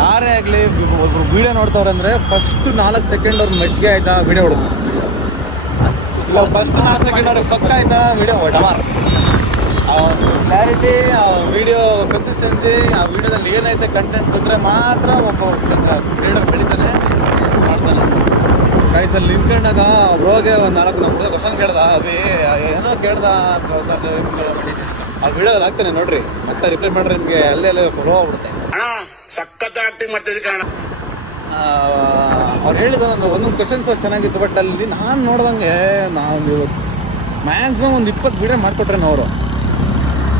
ಯಾರೇ ಆಗಲಿ ಒಬ್ರು ವೀಡಿಯೋ ನೋಡ್ತಾವ್ರಂದ್ರೆ ಫಸ್ಟ್ 4 ಸೆಕೆಂಡ್ ಅವ್ರು ಮೆಚ್ಚುಗೆ ಆಯ್ತಾ ವೀಡಿಯೋ ಹೊಡೋದು. ಇಲ್ಲ ಫಸ್ಟ್ 4 ಸೆಕೆಂಡ್ ಅವ್ರಿಗೆ ಪಕ್ಕ ಆಯ್ತಾ ವೀಡಿಯೋ ಹೊಡಮಾರ್. ಕ್ಲಾರಿಟಿ, ಆ ವೀಡಿಯೋ ಕನ್ಸಿಸ್ಟೆನ್ಸಿ, ಆ ವೀಡಿಯೋದಲ್ಲಿ ಏನೈತೆ ಕಂಟೆಂಟ್ ಬಂದರೆ ಮಾತ್ರ ಒಬ್ಬ ಕ್ರಿಯೇಟರ್ ಬೆಳಿತಾನೆ ಮಾಡ್ತಾನೆ. ಗೈಸಲ್ಲಿ ನಿಂತ್ಕೊಂಡಾಗ ಬ್ರೋಗೆ ಒಂದು 4 ನಮ್ಮ ಕ್ವಶನ್ ಕೇಳ್ದ, ಅವಿ ಏನೋ ಕೇಳ್ದ ಮಾಡಿದ್ದೀನಿ. ಆ ವಿಡಿಯೋದಲ್ಲಿ ಹಾಕ್ತಾನೆ ನೋಡ್ರಿ, ಮತ್ತೆ ರಿಪ್ಲೈ ಮಾಡ್ರಿ, ನಿಮಗೆ ಅಲ್ಲೇ ಫಾಲೋ ಆಗ್ಬಿಡುತ್ತೆ. ಸಖತ್ ಆಕ್ಟಿಂಗ್ ಮಾಡ್ತಿದ್ದೆ ಕಾರಣ ಅವ್ರು ಹೇಳಿದ ಒಂದೊಂದು ಕ್ವಶನ್ಸ್ ಅಷ್ಟು ಚೆನ್ನಾಗಿತ್ತು. ಬಟ್ ಅಲ್ಲಿ ನಾನು ನೋಡ್ದಂಗೆ ನಾವು ಮ್ಯಾಕ್ಸಿಮಮ್ ಒಂದು 20 ವೀಡಿಯೋ ಮಾಡಿಕೊಟ್ರೆ ಅವರು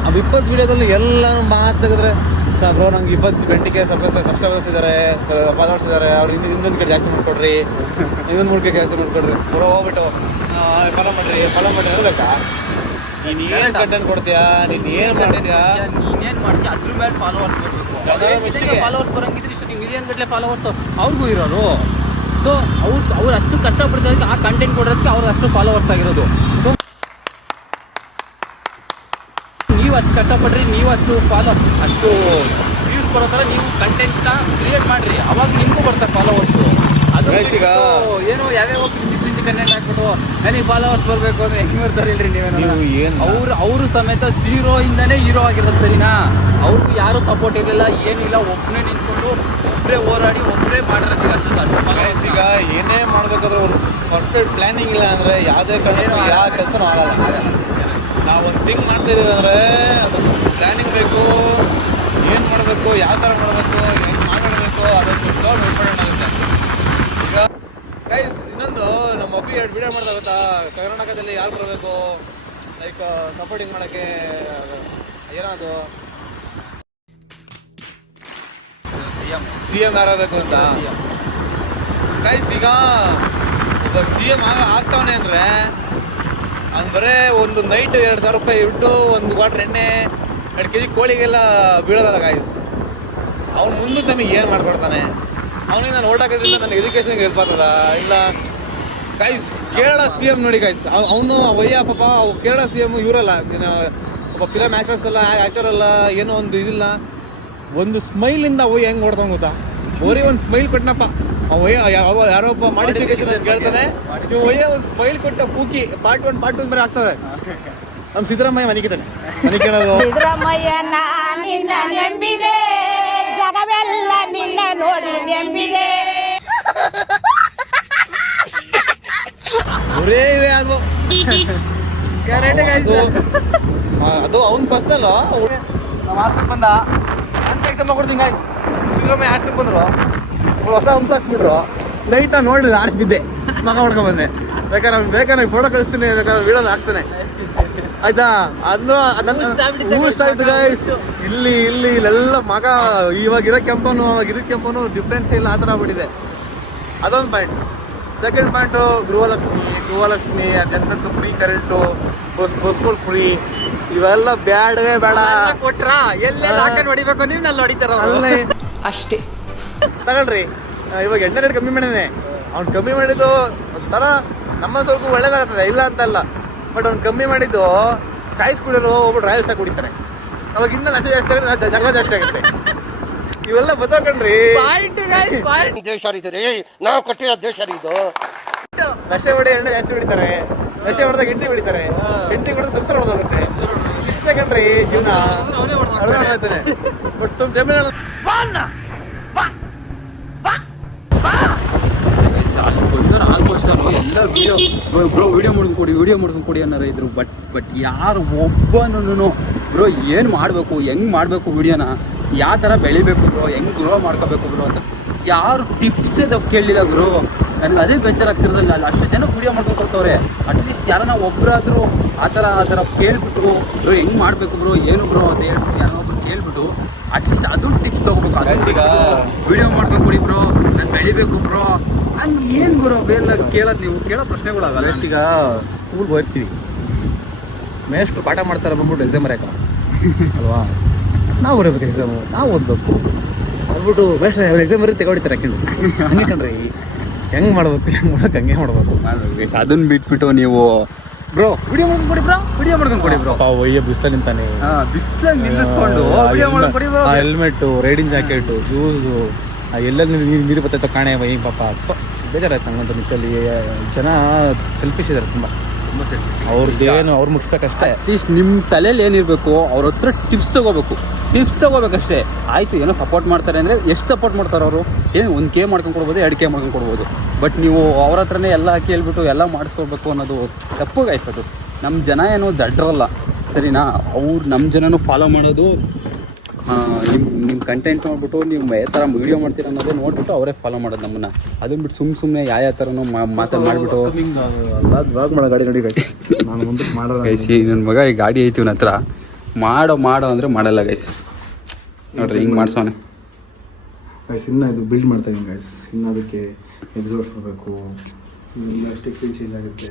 ಅದು 20 ವೀಡಿಯೋದಲ್ಲಿ ಎಲ್ಲನೂ ಮಾತಾಡಿದ್ರೆ ಬ್ರೋ ನಂಗೆ 20-20K ಸಬ್ಸ್ಕ್ರೈಬರ್ಸ್ ಇದ್ದಾರೆ, ಫಾಲೋವರ್ಸ್ ಇದ್ದಾರೆ, ಅವ್ರು ಇನ್ನೊಂದು ಕಡೆ ಜಾಸ್ತಿ ಮಾಡ್ಕೊಡ್ರಿ, ಇನ್ನೊಂದು 3K ಜಾಸ್ತಿ ಮಾಡ್ಕೊಡ್ರಿ, ಬ್ರೋ ಹೋಗ್ಬಿಟ್ಟು ಫಾಲೋ ಮಾಡಿರಿ ಇರಬೇಕಾ? ನೀನು ಏನು ಕಂಟೆಂಟ್ ಕೊಡ್ತೀಯಾ, ನೀನು ಏನು ಮಾಡಿದ್ಯಾ, ನೀನೇನು ಮಾಡ್ತೀಯ ಅದ್ರ ಮೇಲೆ ಫಾಲೋವರ್ಸ್ ಮೆಚ್ಚುಗೆ ಫಾಲೋವರ್ಸ್ ಬರೋಂಗಿದ್ರೆ ಇಷ್ಟು ಮಿಲಿಯನ್ ಗಟ್ಟಲೆ ಫಾಲೋವರ್ಸ್ ಅವ್ರಿಗೂ ಇರೋರು. ಸೊ ಅವ್ರು ಅಷ್ಟು ಕಷ್ಟಪಡ್ತೋದಕ್ಕೆ ಆ ಕಂಟೆಂಟ್ ಕೊಡೋದಕ್ಕೆ ಅವ್ರು ಅಷ್ಟು ಫಾಲೋವರ್ಸ್ ಆಗಿರೋದು. ಸೊ ನೀವು ಅಷ್ಟು ಕಷ್ಟಪಡ್ರಿ, ನೀವು ಅಷ್ಟು ವ್ಯೂಸ್ ಬರೋ ಥರ ನೀವು ಕಂಟೆಂಟ್ನ ಕ್ರಿಯೇಟ್ ಮಾಡಿರಿ, ಅವಾಗ ನಿಮಗೂ ಬರ್ತಾರೆ ಫಾಲೋವರ್ಸು. ಅದು ಈಗ ಏನೋ ಯಾವ್ಯಾವ ಪ್ರಿಂಟ್ ಕಂಟೆಂಟ್ ಹಾಕ್ಬಿಟ್ಟು ನನಗೆ ಫಾಲೋವರ್ಸ್ ಬರಬೇಕು ಅಂದರೆ ಹೆಂಗೆ ಬರ್ತಾರೆ ಇಲ್ರಿ ನೀವೇನು? ಅವರು ಸಮೇತ 0 ಇಂದನೇ ಹೀರೋ ಆಗಿರೋದು ಸರಿನಾ? ಅವ್ರಿಗೂ ಯಾರೂ ಸಪೋರ್ಟ್ ಇರಲಿಲ್ಲ, ಏನಿಲ್ಲ, ಒಬ್ಬನೇ ನಿಂತ್ಕೊಂಡು ಒಬ್ಬರೇ ಹೋರಾಡಿ ಒಬ್ಬರೇ ಮಾಡಿರೋದು ಅಷ್ಟು. ಈಗ ಏನೇ ಮಾಡಬೇಕಾದ್ರೆ ಒಂದು ಪರ್ಫೆಕ್ಟ್ ಪ್ಲ್ಯಾನಿಂಗ್ ಇಲ್ಲ ಅಂದರೆ ಯಾವುದೇ ಕಡೆನೂ ಯಾವ ಕೆಲಸನೂ ಆಗಲ್ಲ. ನಾವು ಒಂದು ಥಿಂಗ್ ಮಾಡ್ತಾಯಿದ್ದೀವಿ ಅಂದರೆ ಅದೊಂದು ಪ್ಲ್ಯಾನಿಂಗ್ ಬೇಕು, ಏನು ಮಾಡಬೇಕು, ಯಾವ ಥರ ಮಾಡಬೇಕು, ಹೆಂಗೆ ಮಾತಾಡಬೇಕು, ಅದೊಂದು ಇಂಪಾರ್ಟೆಂಟ್ ಆಗುತ್ತೆ. ಈಗ ಗೈಸ್ ಇನ್ನೊಂದು ನಮ್ಮ ಅಪ್ಪಿ 2 ವೀಡಿಯೋ ಮಾಡ್ತಾ ಗೊತ್ತಾ, ಕರ್ನಾಟಕದಲ್ಲಿ ಯಾರು ಬರಬೇಕು ಲೈಕ್ ಸಪೋರ್ಟಿಂಗ್ ಮಾಡೋಕ್ಕೆ, ಏನದು CM ಯಾರಾಗಬೇಕು ಅಂತ. ಗೈಸ್ ಈಗ ಒಬ್ಬ CM ಆಗ್ತಾವನೆ ಅಂದರೆ ಅವ್ನು ಬರೇ ಒಂದು ನೈಟ್ 2,000 ರೂಪಾಯಿ ಇಟ್ಟು 1 ಕ್ವಾರ್ಟರ್ ಎಣ್ಣೆ 2 kg ಕೋಳಿಗೆಲ್ಲ ಬೀಳೋದಲ್ಲ ಗಾಯ್ಸ್. ಅವ್ನು ಮುಂದೆ ನಮಗೆ ಏನು ಮಾಡ್ಕೊಡ್ತಾನೆ? ಅವನಿಗೆ ನಾನು ಓಟ್ ಹಾಕೋದ್ರಿಂದ ನನ್ನ ಎಜುಕೇಷನ್ಗೆ ಹೆಲ್ಪ್ ಆಗ್ತದ ಇಲ್ಲ? ಗೈಸ್ ಕೇರಳ CM ನೋಡಿ ಗೈಸ್, ಅವನು ವಯ್ಯ ಪಾಪ, ಅವು ಕೇರಳ CM ಇವರಲ್ಲ, ಒಬ್ಬ ಫಿಲಮ್ ಆ್ಯಕ್ಟರ್ಸ್ ಅಲ್ಲ, ಆ್ಯಕ್ಟರ್ ಅಲ್ಲ, ಏನೋ ಒಂದು ಇದಿಲ್ಲ, ಒಂದು ಸ್ಮೈಲಿಂದ ಅವು ಹೆಂಗೆ ಓಡ್ತಾವ ಗೊತ್ತಾ? ಬರೀ ಒಂದು ಸ್ಮೈಲ್ ಕೊಟ್ಟನಪ್ಪ, ಯಾರೋ ಒಬ್ಬ ಮಾಡಿಫಿಕೇಶನ್ ಅಂತ ಕೇಳ್ತಾನೆ, ನೀವು ಒಯ್ಯ ಒಂದು ಸ್ಮೈಲ್ ಕೊಟ್ಟ ಪೂಕಿ ಪಾರ್ಟ್ 1 ಪಾರ್ಟ್ 2 ಬರೀ ಆಗ್ತವೆ. ನಮ್ಮ ಸಿದ್ದರಾಮಯ್ಯ ಮನಿಕಿತಾನೆ, ಮನಿಕೇಳೋದು ಸಿದ್ದರಾಮಯ್ಯ ನಿನ್ನ ನಂಬಿದೆ ಜಗವೆಲ್ಲ ಒರೇ ಇದೆ ಅದು ಅದು ಅವ್ನ ಬಸ್ಸಲ್ಲ ನಾವು ಹಾಸ್ಟೆಲ್ ಬಂದ ಅಂತ ಎಕ್ಸಾಮ್ ಮಾಡ್ಕೊಡ್ತೀನಿ ಗಾಯ್ಸ್. ಸಿದ್ದರಾಮಯ್ಯ ಹಾಸ್ಟೆಲ್ ಬಂದ್ರು, ಹೊಸ ಹಂಸ ಹಾಕ್ಸ್ಬಿಟ್ರು. ನೈಟ್ ನಾನು ನೋಡಿದ್ರೆ ಆರ್ಸ್ ಬಿದ್ದೆ, ಮಗ ಹೊಡ್ಕೊಂಡ್ ಬಂದೆ. ಬೇಕಾದ್ರೆ ಫೋಟೋ ಕಳಿಸ್ತೀನಿ, ಬೇಕಾದ್ರೆ ವಿಡಿಯೋದು ಹಾಕ್ತಾನೆ ಆಯ್ತಾ. ಅದನ್ನು ಬೂಸ್ಟ್ ಆಯ್ತು ಗಾಯ್ಸ್. ಇಲ್ಲೆಲ್ಲ ಮಗ ಇವಾಗ ಇರೋ ಕೆಂಪನು ಅವಾಗ ಇರೋ ಕೆಂಪನು ಡಿಫ್ರೆನ್ಸ್ ಇಲ್ಲ, ಆ ಥರ ಆಗ್ಬಿಟ್ಟಿದೆ. ಅದೊಂದು ಪಾಯಿಂಟ್. ಸೆಕೆಂಡ್ ಪಾಯಿಂಟು ಗೃಹಲಕ್ಷ್ಮಿ ಅದೆಂತದ್ದು ಫ್ರೀ ಕರೆಂಟು, ಬಸ್ಗಳು ಫ್ರೀ, ಇವೆಲ್ಲ ಬೇಡವೇ ಬೇಡ. ಕೊಟ್ರ ಎಲ್ಲ ಹೊಡಿಬೇಕು, ನೀವು ನಲ್ಲಿ ಹೊಡಿತಾರ ಅಷ್ಟೇ ತಗೊಳ್ರಿ. ಇವಾಗ ಎಣ್ಣೆ ರೇಟ್ ಕಮ್ಮಿ ಮಾಡಿದ್ದಾನೆ. ಅವ್ನು ಕಮ್ಮಿ ಮಾಡಿದ್ದು ಒಂಥರ ನಮ್ಮ ಸ್ವಲ್ಪ ಒಳ್ಳೇದಾಗ್ತದೆ, ಇಲ್ಲ ಅಂತಲ್ಲ. ಬಟ್ ಅವ್ನು ಕಮ್ಮಿ ಮಾಡಿದ್ದು ಚಾಯ್ಸ್ ಕುಡಿಯೋರು ಒಬ್ಬರು ರಾಯಲ್ಸ್ ಆಗಿ ಕುಡಿತಾರೆ. ಅವಾಗ ಇನ್ನೂ ನಶೆ ಜಾಸ್ತಿ ಆಗುತ್ತೆ, ಜಗಳ ಜಾಸ್ತಿ ಆಗುತ್ತೆ. ಇವೆಲ್ಲ ಬದಕಣ್ರಿ. ದೇಶ ರೀ ನಾವು ಕಟ್ಟಿರೋ ದೇಶ ರೀ ಇದು. ನಶೆ ಹೊಡೆ ಎಣ್ಣೆ ಜಾಸ್ತಿ ಹೊಡಿತಾರೆ, ನಶೆ ಹೊಡೆದಾಗ ಹೆಂಡತಿ ಹೊಡಿತಾರೆ, ಹೆಂಡತಿ ಹೊಡೆದ ಸಂಸಾರ ಹೊಡೆದೋಗುತ್ತೆ. ಇಷ್ಟೇ ಕಣ್ರಿ ಜೀವನ. ಬಟ್ ತುಂಬ ಜಮೀನು ಆಲ್ಮೋಸ್ಟ್ ಎಲ್ಲ ವಿಡಿಯೋ ಮಾಡ್ಕೊಂಡು ಕೊಡಿ ಅನ್ನೋರು ಇದ್ರು. ಬಟ್ ಯಾರು ಒಬ್ಬನೂ ಬ್ರೋ ಏನು ಮಾಡಬೇಕು, ಹೆಂಗೆ ಮಾಡಬೇಕು, ವಿಡಿಯೋನ ಯಾವ ಥರ ಬೆಳಿಬೇಕು ಬ್ರೋ, ಹೆಂಗೆ ಗ್ರೋ ಮಾಡ್ಕೋಬೇಕು ಬ್ರೋ ಅಂತ ಯಾರು ಟಿಪ್ಸೇ ಕೇಳಲಿಲ್ಲ ಬ್ರೋ. ನನಗೆ ಅದೇ ಬೇಜಾರಾಗ್ತಿರೋದಿಲ್ಲ. ಅಲ್ಲಿ ಅಷ್ಟು ಜನ ವಿಡಿಯೋ ಮಾಡ್ಕೊಂಡು ಕೊಡ್ತವ್ರೆ. ಅಟ್ಲೀಸ್ಟ್ ಯಾರನ್ನ ಒಬ್ಬರಾದರೂ ಆ ಥರ ಕೇಳ್ಬಿಟ್ಟು ಬ್ರೋ ಹೆಂಗೆ ಮಾಡಬೇಕು ಬ್ರೋ, ಏನು ಬ್ರೋ ಅಂತ ಹೇಳ್ಬಿಟ್ಟು ಯಾರೊಬ್ರು ಕೇಳ್ಬಿಟ್ಟು ಅಟ್ಲೀಸ್ಟ್ ಅದನ್ನು ಟಿಪ್ಸ್ ತೊಗೋಬೇಕು. ಈಗ ವಿಡಿಯೋ ಮಾಡ್ಕೊಂಡು ಕೊಡಿ ಬ್ರೋ, ನಾನು ಬೆಳಿಬೇಕು ಬ್ರೋ ಹಂಗೆ ಏನು ಬ್ರೋ ಬೇರೆ ಕೇಳೋದು, ನೀವು ಕೇಳೋ ಪ್ರಶ್ನೆಗಳಾಗಲ್ಲ. ಈಗ ಸ್ಕೂಲ್ಗೆ ಹೋಗ್ತೀವಿ, ಮೇಷ್ಟ್ರು ಪಾಠ ಮಾಡ್ತಾರೆ ಬಂದ್ಬಿಟ್ಟು ಎಕ್ಸಾಮ್ ಬರೆಯಕ ಅಲ್ವಾ, ನಾವು ಬರೀಬೇಕು ಎಕ್ಸಾಮು, ನಾವು ಓದಬೇಕು ಅಂದ್ಬಿಟ್ಟು ಮೇಷ್ಟ್ರು ಎಕ್ಸಾಮ್ ಬರೀ ತೆಗೊಡಿತಾರೆ ಹಂಗೆ ಕಣ್ರಿ. ಹೆಂಗೆ ಮಾಡ್ಬೇಕು, ಹಂಗೆ ಮಾಡ್ಬೇಕು. ಅದನ್ನ ಬಿಟ್ಬಿಟ್ಟು ನೀವು ಬ್ರೋ ವಿಡಿಯೋ ಮಾಡ್ಕೊಂಡು ಕೊಡಿ ಬ್ರೋ ಒಯ್ಯ ಬಿಸ್ಲ ನಿಂತಾನೆ, ಬಿಸ್ಲಾಗ ನಿಲ್ಲಿಸ್ಕೊಂಡು ವಿಡಿಯೋ ಮಾಡ್ಕೊಂಡು ಕೊಡಿ bro. Helmet, riding jacket, shoes, ಎಲ್ಲೆಲ್ಲಿ ನೀರು ಬರ್ತೈತೋ ಕಾಣೆ ಈ ಪಾಪ ಬೇಜಾರಾಯ್ತು ನಂಗಂತ. ನಿಜಲ್ಲಿ ಜನ ಸೆಲ್ಫಿಶ್ ಇದ್ದಾರೆ ತುಂಬ. ಅವ್ರದ್ದೇನು ಅವ್ರು ಮುಗಿಸ್ಬೇಕಷ್ಟೇ. ಅಟ್ಲೀಸ್ಟ್ ನಿಮ್ಮ ತಲೆಯಲ್ಲಿ ಏನಿರಬೇಕು, ಅವ್ರ ಹತ್ರ ಟಿಪ್ಸ್ ತೊಗೋಬೇಕಷ್ಟೇ. ಆಯಿತು ಏನೋ ಸಪೋರ್ಟ್ ಮಾಡ್ತಾರೆ ಅಂದರೆ ಎಷ್ಟು ಸಪೋರ್ಟ್ ಮಾಡ್ತಾರೆ ಅವರು? ಏನು 1K ಮಾಡ್ಕೊಂಡು ಕೊಡ್ಬೋದು, 2K ಮಾಡ್ಕೊಂಡು ಕೊಡ್ಬೋದು. ಬಟ್ ನೀವು ಅವ್ರ ಹತ್ರನೇ ಎಲ್ಲ ಕೇಳ್ಬಿಟ್ಟು ಎಲ್ಲ ಮಾಡಿಸ್ಕೊಳ್ಬೇಕು ಅನ್ನೋದು ತಪ್ಪು ಗಾಯಿಸೋದು. ನಮ್ಮ ಜನ ಏನು ದಡ್ರಲ್ಲ ಸರಿನಾ? ಅವ್ರು ನಮ್ಮ ಜನನೂ ಫಾಲೋ ಮಾಡೋದು, ನಿಮ್ಮ ಕಂಟೆಂಟ್ ನೋಡ್ಬಿಟ್ಟು ನೀವು ಯಾವ ಥರ ವೀಡಿಯೋ ಮಾಡ್ತೀರ ಅನ್ನೋದೇ ನೋಡ್ಬಿಟ್ಟು ಅವರೇ ಫಾಲೋ ಮಾಡೋದು ನಮ್ಮನ್ನು. ಅದನ್ನ ಬಿಟ್ಟು ಸುಮ್ಮನೆ ಯಾವ ಥರನೂ ಮಾತಾಡಿ ಮಾಡಿಬಿಟ್ಟು ಬ್ಲಾಗ್ ಮಾಡೋ ಗಾಡಿ ನೋಡಿ ನಾನು ಮುಂದಕ್ಕೆ ಮಾಡೋ ಗೈಸಿ. ನನ್ನ ಮಗ ಈ ಗಾಡಿ ಐತಿ ಇವನ ಹತ್ರ, ಮಾಡೋ ಅಂದರೆ ಮಾಡಲ್ಲ ಗೈಸ್. ನೋಡ್ರಿ ಹಿಂಗೆ ಮಾಡ್ಸೋನೆ ಗೈಸ್. ಇನ್ನು ಇದು ಬಿಲ್ಡ್ ಮಾಡ್ತಾ ಇದ್ದೀನಿ ಗೈಸ್. ಇನ್ನು ಅದಕ್ಕೆ ಎಕ್ಸಾಸ್ಟ್ ಮಾಡಬೇಕು, ಇಲ್ಲ ಸ್ಟಿಕ್ಕಿಂಗ್ ಚೇಂಜ್ ಆಗುತ್ತೆ,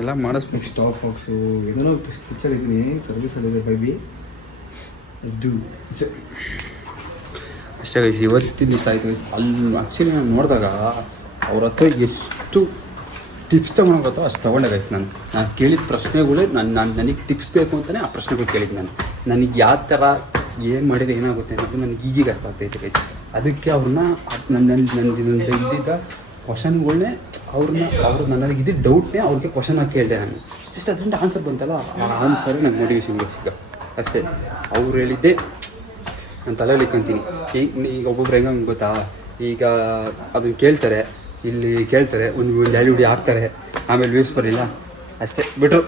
ಎಲ್ಲ ಮಾಡಿಸ್ಬೇಕು. ಸ್ಟಾಪ್ ಬಾಕ್ಸು ಏನೋ ಪಿಕ್ಚರ್ ಇದ್ದೀನಿ, ಸರ್ವಿಸಲ್ಲಿದೆ ಬೈಬಿ. ಅಷ್ಟೇ ಗೈಸ್, ಇವತ್ತಿನ ಇಷ್ಟ ಆಯಿತು ಗೈಸ್. ಅಲ್ಲಿ ಆ್ಯಕ್ಚುಲಿ ನಾನು ನೋಡಿದಾಗ ಅವ್ರ ಹತ್ರ ಎಷ್ಟು ಟಿಪ್ಸ್ ತೊಗೊಳೋಗುತ್ತೋ ಅಷ್ಟು ತೊಗೊಂಡೆ ಗೈಸ್. ನಾನು ಕೇಳಿದ ಪ್ರಶ್ನೆಗಳೇ ನನಗೆ ಟಿಪ್ಸ್ ಬೇಕು ಅಂತಲೇ ಆ ಪ್ರಶ್ನೆಗಳು ಕೇಳಿದ್ದು. ನನಗೆ ಯಾವ ಥರ ಏನು ಮಾಡಿದರೆ ಏನಾಗುತ್ತೆ ಅನ್ನೋದು ನನಗೆ ಈಗೀಗ ಅರ್ಥ ಆಗ್ತೈತೆ ಗೈಸ್. ಅದಕ್ಕೆ ಅವ್ರನ್ನ ನನ್ನ ಇದ್ದಿದ್ದ ಕ್ವಶನ್ಗಳನ್ನೇ ಅವ್ರು ನನಗೆ ಇದ್ದಿದ್ದ ಡೌಟ್ನೇ ಅವ್ರಿಗೆ ಕ್ವಶನ್ ಆಗಿ ಕೇಳಿದೆ ನಾನು. ಜಸ್ಟ್ ಅದರಿಂದ ಆನ್ಸರ್ ಬಂತಲ್ಲ, ಆ ಆನ್ಸರು ನಂಗೆ ಮೋಟಿವೇಶನ್ ಸಿಗ ಅಷ್ಟೇ. ಅವ್ರು ಹೇಳಿದ್ದೆ ನಾನು ತಲೆಯಲ್ಲಿ ಇಟ್ಕೊತೀನಿ. ಈಗ ಒಬ್ಬೊಬ್ರು ಹೆಂಗೆ ಗೊತ್ತಾ, ಈಗ ಅದನ್ನು ಕೇಳ್ತಾರೆ, ಇಲ್ಲಿ ಕೇಳ್ತಾರೆ, ಒಂದು ಡೈಲಿ ವಿಡಿಯೋ ಹಾಕ್ತಾರೆ, ಆಮೇಲೆ ವ್ಯೂಸ್ ಬರಲಿಲ್ಲ ಅಷ್ಟೇ ಬಿಟ್ಟರು.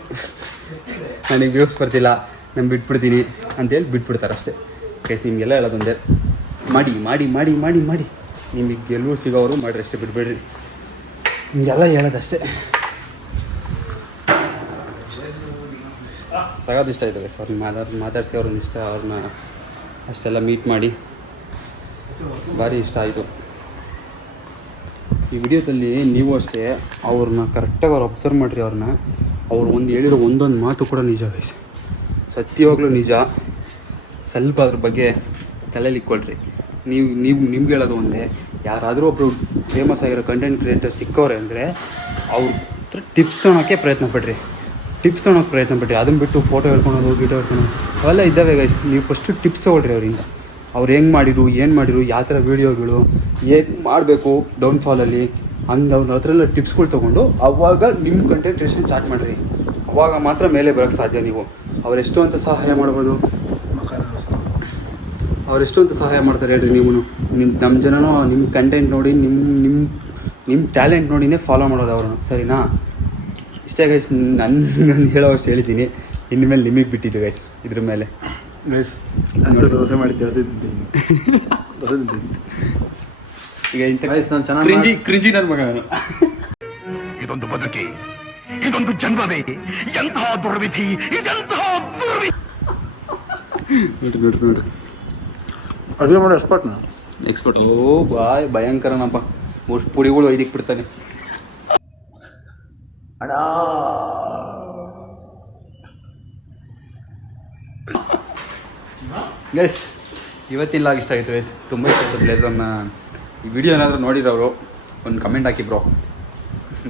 ನನಗೆ ವ್ಯೂಸ್ ಬರ್ತಿಲ್ಲ, ನಾನು ಬಿಟ್ಬಿಡ್ತೀನಿ ಅಂತೇಳಿ ಬಿಟ್ಬಿಡ್ತಾರೆ ಅಷ್ಟೇ. ಕೇಸ್ ನಿಮಗೆಲ್ಲ ಹೇಳೋದೊಂದೇ, ಮಾಡಿ ಮಾಡಿ ಮಾಡಿ ಮಾಡಿ ಮಾಡಿ ನಿಮಗೆ ಗೆಲುವು ಸಿಗೋರು ಮಾಡಿರಿ ಅಷ್ಟೇ, ಬಿಟ್ಬಿಡ್ರಿ. ನಿಮಗೆಲ್ಲ ಹೇಳೋದಷ್ಟೇ. ಸಗದು ಇಷ್ಟ ಆಯ್ತು ಗೈಸ್. ಅವ್ರನ್ನ ಮಾತಾಡಿಸಿ ಅವ್ರನ್ನ ಅಷ್ಟೆಲ್ಲ ಮೀಟ್ ಮಾಡಿ ಭಾರಿ ಇಷ್ಟ ಆಯಿತು. ಈ ವಿಡಿಯೋದಲ್ಲಿ ನೀವು ಅಷ್ಟೇ ಅವ್ರನ್ನ ಕರೆಕ್ಟಾಗಿ ಅವ್ರು ಅಬ್ಸರ್ವ್ ಮಾಡಿರಿ. ಅವ್ರು ಹೇಳಿರೋ ಒಂದೊಂದು ಮಾತು ಕೂಡ ನಿಜ ಗೈಸ್, ಸತ್ಯವಾಗ್ಲೂ ನಿಜ. ಸ್ವಲ್ಪ ಅದ್ರ ಬಗ್ಗೆ ತಲೆಯಲ್ಲಿ ಇಟ್ಕೊಳ್ರಿ. ನಿಮ್ಗೆ ಹೇಳೋದು ಒಂದೇ, ಯಾರಾದರೂ ಒಬ್ಬರು ಫೇಮಸ್ ಆಗಿರೋ ಕಂಟೆಂಟ್ ಕ್ರಿಯೇಟರ್ ಸಿಕ್ಕವ್ರೆ ಅಂದರೆ ಅವ್ರ ಹತ್ರ ಟಿಪ್ಸ್ ತೊಗೊಳೋಕ್ಕೆ ಪ್ರಯತ್ನ ಪಡ್ರಿ. ಅದನ್ನು ಬಿಟ್ಟು ಫೋಟೋ ಹೇಳ್ಕೊಳೋದು, ವೀಡಿಯೋ ಹೇಳ್ಕೊಳೋದು ಅವೆಲ್ಲ ಇದ್ದಾವೆ ಗೈಸ್. ನೀವು ಫಸ್ಟು ಟಿಪ್ಸ್ ತೊಗೊಳ್ರಿ ಅವರಿಂದ. ಅವ್ರು ಹೆಂಗೆ ಮಾಡಿದ್ರು, ಏನು ಮಾಡಿದ್ರು, ಯಾವ ಥರ ವೀಡಿಯೋಗಳು ಏನು ಮಾಡಬೇಕು ಡೌನ್ಫಾಲಲ್ಲಿ ಅವ್ರ ಹತ್ರ ಎಲ್ಲ ಟಿಪ್ಸ್ಗಳು ತೊಗೊಂಡು ಅವಾಗ ನಿಮ್ಮ ಕಂಟೆಂಟ್ ಕ್ರಿಯೇಷನ್ ಸ್ಟಾರ್ಟ್ ಮಾಡಿರಿ. ಅವಾಗ ಮಾತ್ರ ಮೇಲೆ ಬರೋಕ್ಕೆ ಸಾಧ್ಯ. ನೀವು ಅವರೆಷ್ಟು ಅಂತ ಸಹಾಯ ಮಾಡ್ಬೋದು. ಅವ್ರು ಎಷ್ಟೊಂದು ಸಹಾಯ ಮಾಡ್ತಾರೆ ಹೇಳ್ರಿ ನೀವು. ನಮ್ಮ ಜನನೂ ನಿಮ್ಮ ಕಂಟೆಂಟ್ ನೋಡಿ ನಿಮ್ಮ ಟ್ಯಾಲೆಂಟ್ ನೋಡಿನೇ ಫಾಲೋ ಮಾಡೋದು ಅವ್ರನ್ನು, ಸರಿನಾ? ಇಷ್ಟೇ ಗೈಸ್, ನಾನು ಹೇಳೋ ಅಷ್ಟು ಹೇಳಿದ್ದೀನಿ. ಇನ್ಮೇಲೆ ನಿಮಗೆ ಬಿಟ್ಟಿದ್ದು ಗೈಸ್ ಇದ್ರ ಮೇಲೆ. ಗೈಸ್ ದೋಸೆ ಮಾಡಿ ದೋಸೆ ತಿಂತೀನಿ. ಈಗ ಇಂಥ ಗೈಸ್ ನಾನು ಚೆನ್ನಾಗಿ ಕ್ರಿಂಜಿ ನನ್ನ ಮಗ ನಾನು. ಇದೊಂದು ಬದುಕಿ, ಇದೊಂದು ಜನ್ಮವೇ, ಎಂತಹ ದುರ್ವಿಧಿ, ಇದೆಂತಹ ದುರ್ವಿಧಿ. ನೋಡ್ರಿ ಅಡುಗೆ ಮಾಡೋ ಎಕ್ಸ್ಪರ್ಟ್ನ. ಎಕ್ಸ್ಪರ್ಟ್. ಓ ಭಯಂಕರನಪ್ಪ. ಅಷ್ಟು ಪುಡಿಗಳು ಒಯ್ದಿಕ್ ಬಿಡ್ತಾನೆ. ಗೈಸ್ ಇವತ್ತಿನ ಲಾಗ್ ಇಷ್ಟ ಆಯಿತು ಗೈಸ್, ತುಂಬ ಇಷ್ಟ ಆಯಿತು ಬ್ಲೇಸರ್ನ. ಈ ವಿಡಿಯೋ ಏನಾದರೂ ನೋಡಿರೋರು ಒಂದು ಕಮೆಂಟ್ ಹಾಕಿ ಬ್ರೋ,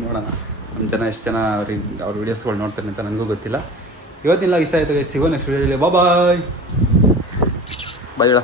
ನೋಡೋಣ ನಮ್ಮ ಜನ ಎಷ್ಟು ಜನ ಅವ್ರ ವೀಡಿಯೋಸ್ಗಳು ನೋಡ್ತಾರೆ ಅಂತ ನನಗೂ ಗೊತ್ತಿಲ್ಲ. ಇವತ್ತಿನ ಲಾಗ್ ಇಷ್ಟ ಆಯಿತು ಗೈಸ್, ಸಿಗೋ ನೆಕ್ಸ್ಟ್ ವಿಡಿಯೋದಲ್ಲಿ. ಬಾಯ್ ಬಾಯ್.